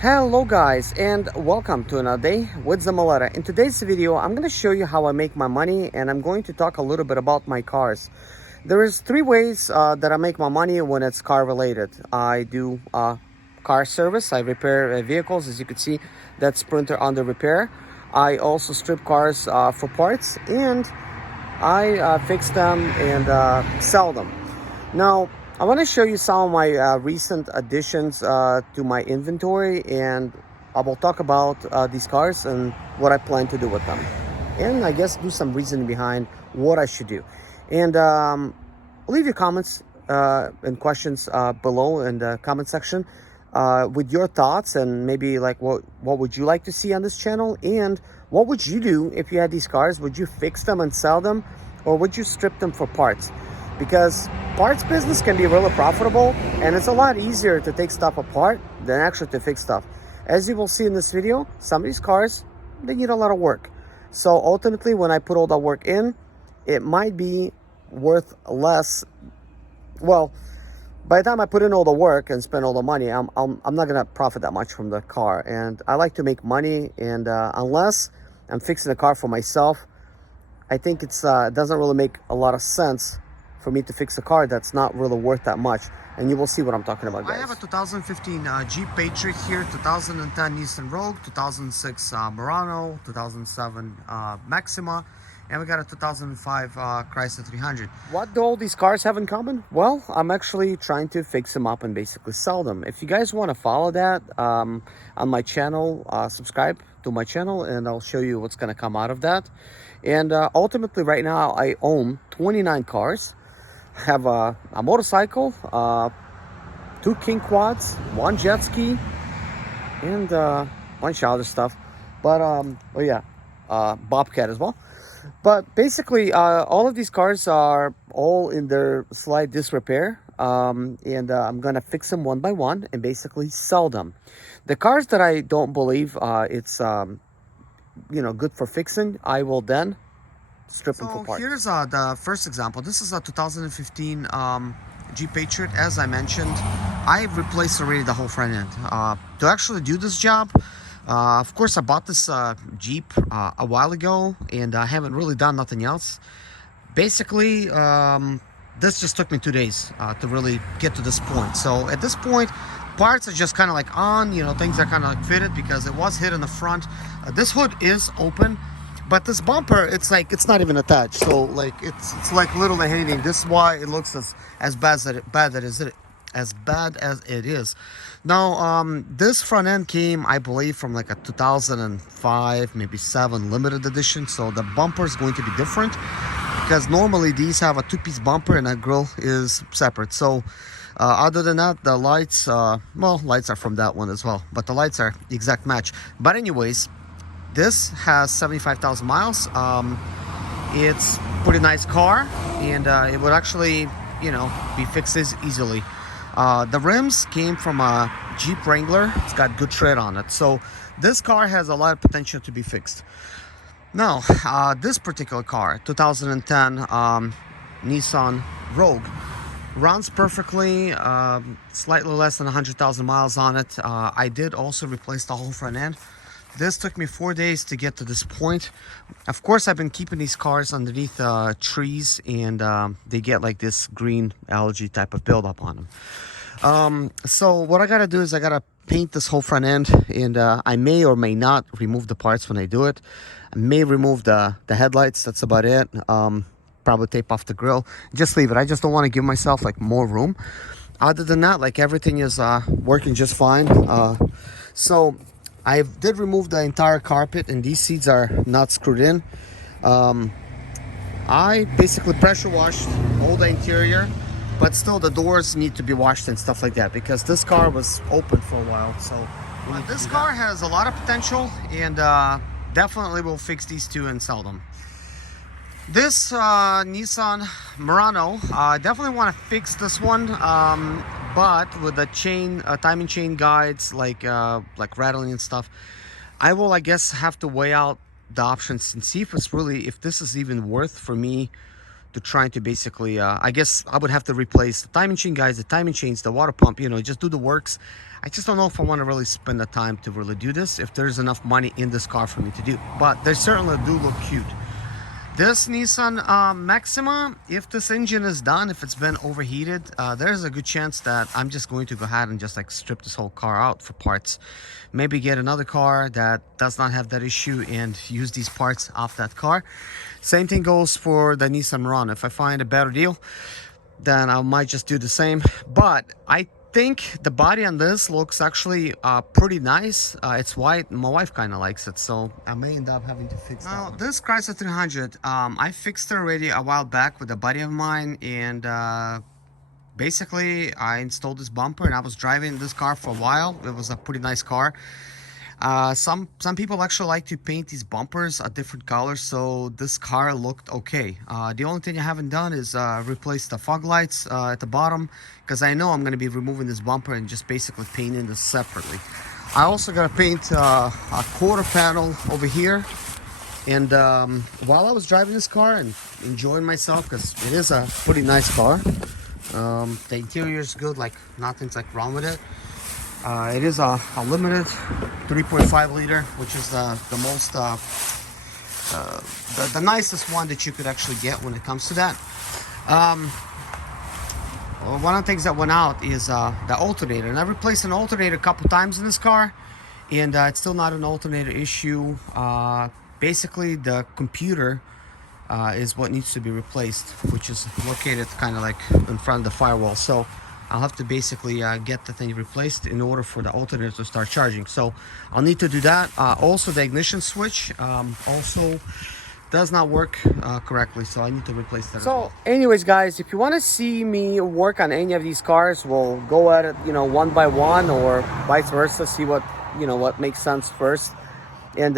Hello guys, and welcome to another day with Zamaleta. In today's video I'm going to show you how I make my money, and I'm going to talk a little bit about my cars. There is three ways that I make my money when it's car related. I do car service. I repair vehicles. As you can see, that Sprinter under repair. I also strip cars for parts, and I fix them and sell them. Now, I want to show you some of my recent additions to my inventory, and I will talk about these cars and what I plan to do with them. And I guess do some reasoning behind what I should do. And leave your comments and questions below in the comment section with your thoughts, and maybe like what would you like to see on this channel, and what would you do if you had these cars? Would you fix them and sell them, or would you strip them for parts? Because parts business can be really profitable, and it's a lot easier to take stuff apart than actually to fix stuff. As you will see in this video, some of these cars, they need a lot of work. So ultimately, when I put all that work in, it might be worth less. Well, by the time I put in all the work and spend all the money, I'm not gonna profit that much from the car. And I like to make money, and unless I'm fixing a car for myself, I think it doesn't really make a lot of sense for me to fix a car that's not really worth that much. And you will see what I'm talking about, guys. I have a 2015 Jeep Patriot here, 2010 Nissan Rogue, 2006 Murano, 2007 Maxima, and we got a 2005 Chrysler 300. What do all these cars have in common? Well, I'm actually trying to fix them up and basically sell them. If you guys want to follow that on my channel, subscribe to my channel, and I'll show you what's going to come out of that. And ultimately, right now, I own 29 cars. I have a motorcycle, 2 king quads, 1 jet ski, and a bunch of other stuff. But oh yeah, Bobcat as well. But basically, all of these cars are all in their slight disrepair, and I'm gonna fix them one by one and basically sell them. The cars that I don't believe it's good for fixing, I will then strip them for parts. Here's the first example. This is a 2015 Jeep Patriot. As I mentioned, I've replaced already the whole front end. To actually do this job, of course, I bought this Jeep a while ago, and I haven't really done nothing else. Basically, this just took me 2 days to really get to this point. So at this point, parts are just kind of like on, things are kind of like fitted because it was hit in the front. This hood is open, but this bumper, it's not even attached. So like it's like literally hanging. This is why it looks as bad as it is. Now, this front end came, I believe, from like a 2005, maybe 7 limited edition. So the bumper is going to be different, because normally these have a 2-piece bumper and a grille is separate. So other than that, the lights, lights are from that one as well, but the lights are the exact match. But anyways, this has 75,000 miles. It's a pretty nice car, and it would actually, be fixed easily. The rims came from a Jeep Wrangler. It's got good tread on it. So this car has a lot of potential to be fixed. Now, this particular car, 2010 Nissan Rogue, runs perfectly, slightly less than 100,000 miles on it. I did also replace the whole front end. This took me 4 days to get to this point. Of course, I've been keeping these cars underneath trees, and they get like this green algae type of buildup on them. So what I gotta do is I gotta paint this whole front end, and I may or may not remove the parts when I do it. I may remove the headlights. That's about it. Probably tape off the grill. Just leave it. I just don't want to give myself like more room. Other than that, like everything is working just fine. So I did remove the entire carpet, and these seats are not screwed in. I basically pressure washed all the interior, but still the doors need to be washed and stuff like that, because this car was open for a while. So this car has a lot of potential, and definitely will fix these two and sell them. This Nissan Murano, I definitely want to fix this one, but with the timing chain guides, like rattling and stuff, I will, I guess, have to weigh out the options and see if this is even worth for me to trying to basically, I guess I would have to replace the timing chain, guys, the timing chains, the water pump, you know, just do the works. I just don't know if I want to really spend the time to really do this, if there's enough money in this car for me to do. But they certainly do look cute. This Nissan Maxima, if this engine is done, if it's been overheated, there's a good chance that I'm just going to go ahead and just like strip this whole car out for parts. Maybe get another car that does not have that issue and use these parts off that car. Same thing goes for the Nissan Murano. If I find a better deal, then I might just do the same. But I think the body on this looks actually pretty nice. It's white. My wife kind of likes it, so I may end up having to fix that. Now, this Chrysler 300, I fixed it already a while back with a buddy of mine, and basically I installed this bumper, and I was driving this car for a while. It was a pretty nice car. Some people actually like to paint these bumpers a different color, so this car looked okay. The only thing I haven't done is replace the fog lights at the bottom, because I know I'm going to be removing this bumper and just basically painting this separately. I also got to paint a quarter panel over here. And while I was driving this car and enjoying myself, because it is a pretty nice car, the interior is good, like nothing's like wrong with it. It is a limited 3.5 liter, which is the most the nicest one that you could actually get when it comes to that. One of the things that went out is the alternator, and I replaced an alternator a couple times in this car, and it's still not an alternator issue. Basically, the computer is what needs to be replaced, which is located kind of like in front of the firewall. So I'll have to basically get the thing replaced in order for the alternator to start charging. So I'll need to do that. Also, the ignition switch also does not work correctly, so I need to replace that. So anyways, guys, if you want to see me work on any of these cars, we'll go at it, you know, one by one, or vice versa, see what, you know, what makes sense first. And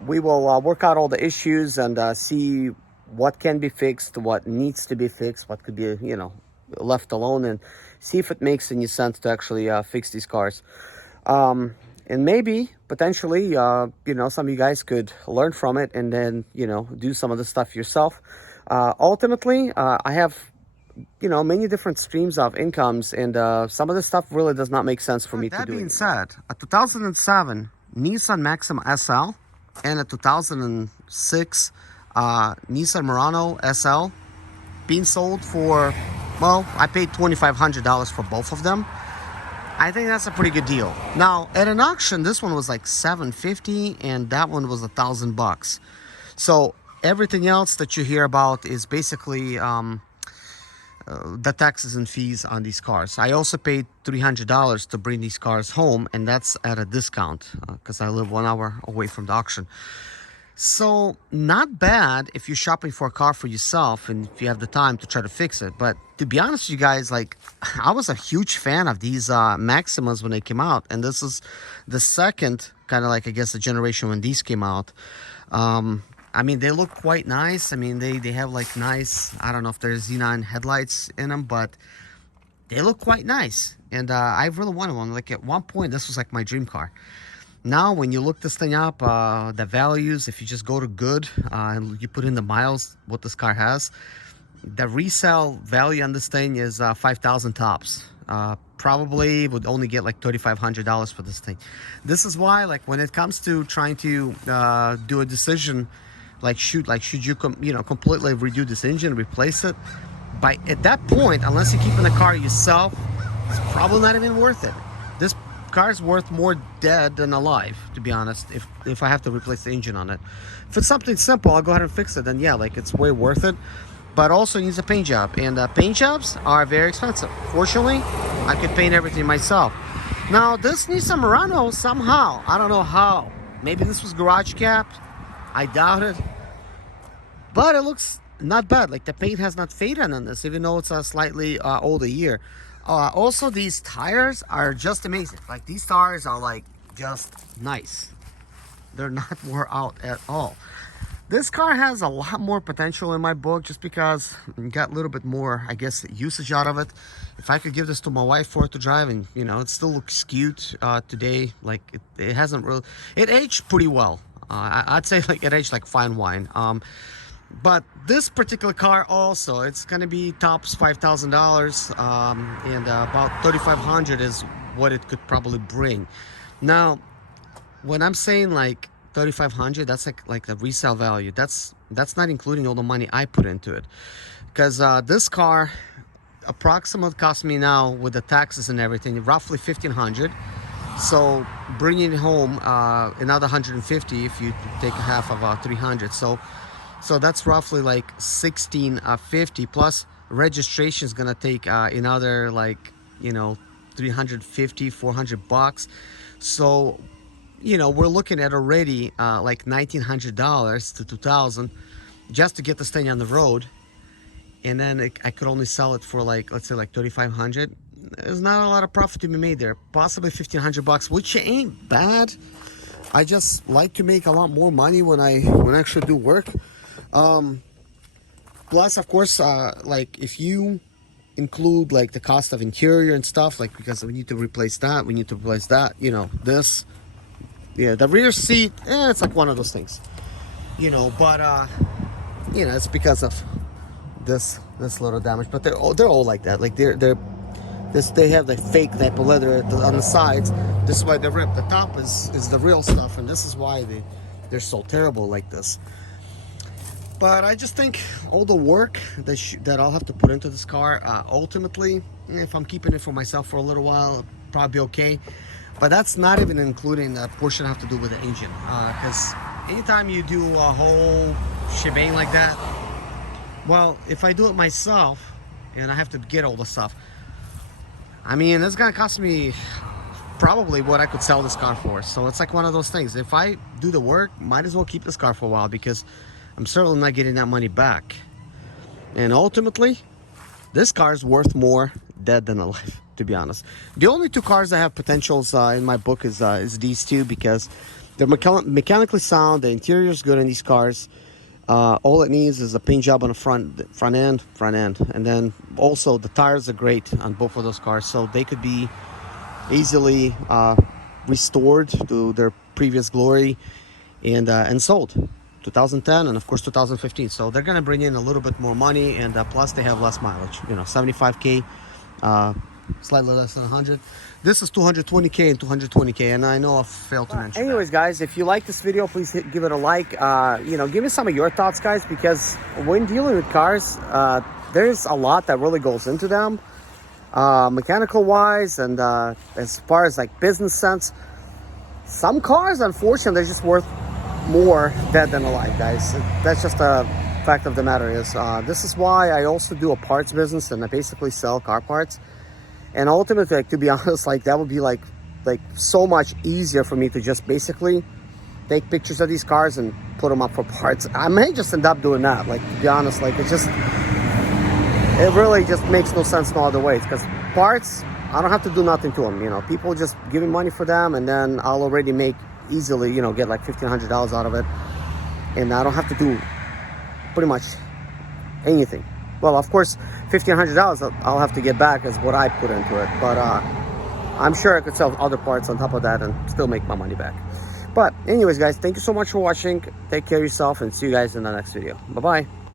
we will work out all the issues and see what can be fixed, what needs to be fixed, what could be, you know, left alone, and see if it makes any sense to actually fix these cars. And maybe potentially you know, some of you guys could learn from it and then, you know, do some of the stuff yourself. Ultimately, I have, you know, many different streams of incomes, and some of the stuff really does not make sense for me to do. That being said, a 2007 Nissan Maxima SL and a 2006 Nissan Murano SL being sold for, well, I paid $2,500 for both of them. I think that's a pretty good deal. Now, at an auction, this one was like $750 and that one was $1,000. So everything else that you hear about is basically the taxes and fees on these cars. I also paid $300 to bring these cars home, and that's at a discount because I live 1 hour away from the auction. So not bad if you're shopping for a car for yourself and if you have the time to try to fix it. But to be honest with you guys, like, I was a huge fan of these Maximas when they came out, and this is the second kind of like, I guess, the generation when these came out. I mean, they look quite nice. I mean, they have like nice, I don't know if there's xenon headlights in them, but they look quite nice. And I really wanted one. Like, at one point, this was like my dream car. Now, when you look this thing up, the values, if you just go to good and you put in the miles, what this car has, the resale value on this thing is $5,000 tops. Probably would only get like $3,500 for this thing. This is why, like, when it comes to trying to do a decision, should you completely redo this engine, replace it, at that point, unless you're keeping the car yourself, it's probably not even worth it. This car's worth more dead than alive, to be honest, if I have to replace the engine on it. If it's something simple, I'll go ahead and fix it, then yeah, like, it's way worth it. But also needs a paint job, and paint jobs are very expensive. Fortunately, I could paint everything myself. Now, this Nissan Murano, somehow, I don't know how, maybe this was garage capped, I doubt it, but it looks not bad. Like, the paint has not faded on this, even though it's a slightly older year. Also, these tires are just amazing. Like, these tires are like just nice. They're not wore out at all. This car has a lot more potential in my book, just because I got a little bit more, I guess, usage out of it. If I could give this to my wife for her to drive, and, you know, it still looks cute today. Like, it aged pretty well. I'd say, like, it aged like fine wine. But this particular car also, it's gonna be tops $5,000, and about 3,500 is what it could probably bring. Now, when I'm saying like 3,500, that's like the resale value. That's not including all the money I put into it, because this car approximately cost me now with the taxes and everything roughly 1,500. So bringing it home another 150 if you take half of 300. So that's roughly like 1,650 plus registration is gonna take another, like, 350, 400 bucks. So we're looking at already like $1,900 to 2,000 just to get this thing on the road. And then I could only sell it for, like, let's say like 3,500. There's not a lot of profit to be made there. Possibly 1,500 bucks, which ain't bad. I just like to make a lot more money when I actually do work. Plus, of course, like if you include like the cost of interior and stuff, like, because we need to replace that, this, yeah, the rear seat, it's like one of those things, but it's because of this little damage. But they're all like that. Like they have the fake type of leather on the sides. This is why they're ripped. The top is the real stuff, and this is why they're so terrible like this. But I just think all the work that I'll have to put into this car, ultimately, if I'm keeping it for myself for a little while, probably okay. But that's not even including the portion I have to do with the engine. Because anytime you do a whole shebang like that, well, if I do it myself and I have to get all the stuff, I mean, it's gonna cost me probably what I could sell this car for. So it's like one of those things. If I do the work, might as well keep this car for a while, because I'm certainly not getting that money back. And ultimately, this car is worth more dead than alive, to be honest. The only two cars that have potentials in my book is these two, because they're mechanically sound. The interior is good in these cars. All it needs is a paint job on the front end, and then also the tires are great on both of those cars, so they could be easily restored to their previous glory and sold. 2010 and of course 2015. So they're gonna bring in a little bit more money, and plus they have less mileage. 75k, slightly less than 100. This is 220k and 220k, and I know I failed to mention. Anyways, guys, if you like this video, please give it a like. Give me some of your thoughts, guys, because when dealing with cars, there's a lot that really goes into them, mechanical wise, and as far as like business sense. Some cars, unfortunately, they're just worth more dead than alive, guys. That's just a fact of the matter. Is this is why I also do a parts business, and I basically sell car parts. And ultimately, like, to be honest, like, that would be like so much easier for me to just basically take pictures of these cars and put them up for parts. I may just end up doing that, like, to be honest. Like, it really just makes no sense no other ways, because parts, I don't have to do nothing to them. People just give me money for them, and then I'll already make easily, get like $1,500 out of it, and I don't have to do pretty much anything. Well, of course, $1,500 I'll have to get back as what I put into it, but I'm sure I could sell other parts on top of that and still make my money back. But anyways, guys, thank you so much for watching. Take care of yourself, and see you guys in the next video. Bye bye.